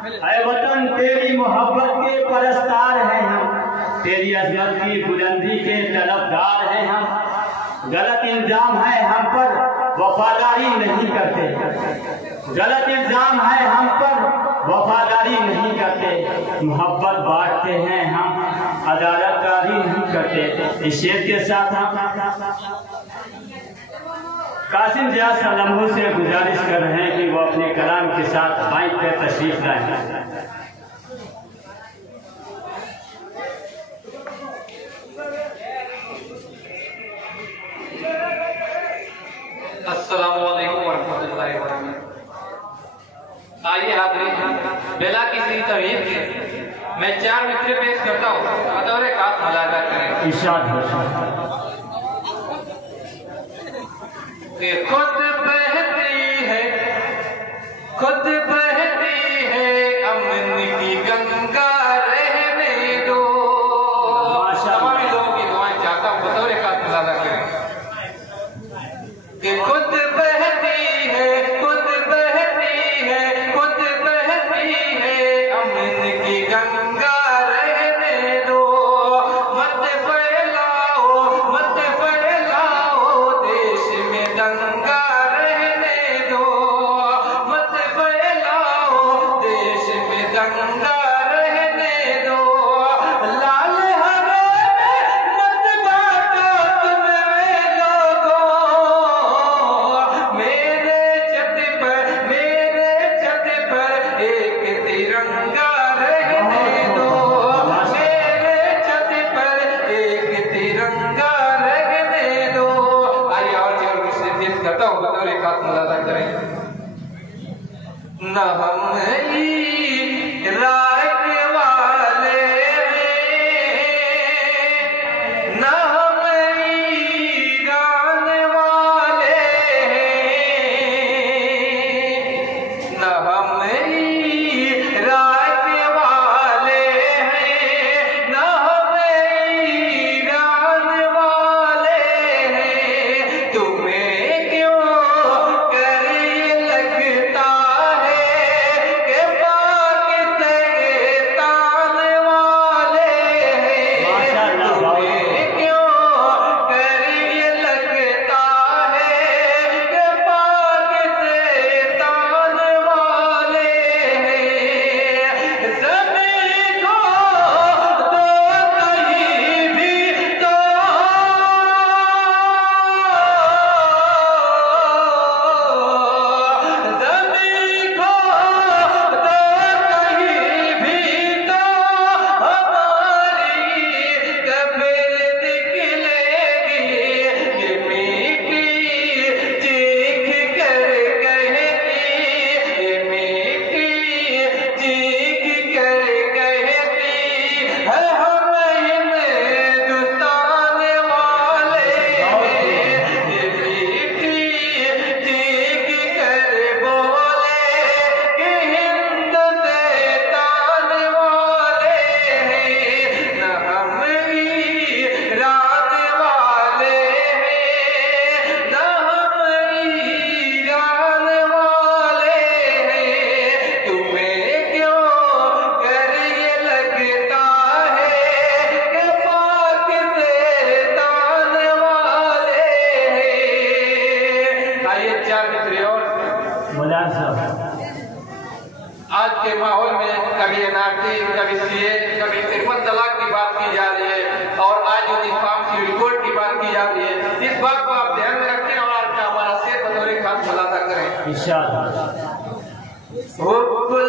ऐ वतन तेरी मोहब्बत के परस्तार हैं हम, तेरी अजमत की बुलंदी के तलबदार हैं हम। गलत इल्जाम है हम पर वफादारी नहीं करते, गलत इल्जाम है हम पर वफादारी नहीं करते। मोहब्बत बांटते हैं हम, अदालतदारी नहीं करते। इस शेर के साथ हम कासिम जिया सलमू से गुजारिश कर रहे हैं कि वो अपने कलाम के साथ माइक पर तशरीफ लाएं। अस्सलामु अलैकुम वरहमतुल्लाहि वबरकातुहू। आइए हाज़रीन, बेला की सी तवीज़ के मैं 4 मिसरे पेश करता हूँ, बतौर खास मुलाज़ा करें। इरशाद कि खुद बहती है, खुद बहती है अमन की गंगा, रहने दो। तमाम लोगों की दुआएं चाहता हूँ, बतौर खास मुलाज़ा करें कि खुद बहती है, खुद बहती है, खुद बहती है अमन की गंगा, रहने दो। मत फैलाओ, मत फैलाओ देश में दंगा, रहने दो। मत फैलाओ देश में दंगा, रहने दो। लाल हरे में मत बांटो तुम लोगों, मेरे छत पर एक तिरंगा, रहने दो। मेरे छत पर एक तिरंगा, रहने दो। आइए और मिसरे पेश करता हूँ, बतौर एक खास मुलाज़ा करें। न हम रात वाले हैं, न हम ईरान वाले हैं, न हम रात वाले हैं, न हम ईरान वाले हैं। तुम्हें क्यों कर ये लगता है कि पाकिस्तान वाले हैं। तुम्हें क्यों कर ये लगता है कि पाकिस्तान वाले हैं। सभी को तो कहीं भी तो सभी को तो कहीं भी तो हमारी कब्र निकलेगी। ये मिट्टी चीख कर कहती, ये मिट्टी चीख कर कहती है हम हिंदुस्तान वाले हैं। ये मिट्टी चीख कर बोले कि हिंदुस्तान वाले हैं। न हम ईरान वाले हैं, न हम ईरान वाले हैं। तुम्हें क्यों कर ये लगता है कि पाकिस्तान वाले हैं। आइए 4 मिसरे और। मुलाज़ साहब आज के माहौल में कभी एनआरसी, कभी सीए, कभी तिरपन तलाक की बात की जा रही है और आज जो निफाम की रिपोर्ट की बात की जा रही है। इस बात को आप ध्यान में रखें और आज का हमारा शेर बतौर खास मुलाज़ा करें। इरशाद हुब्बुल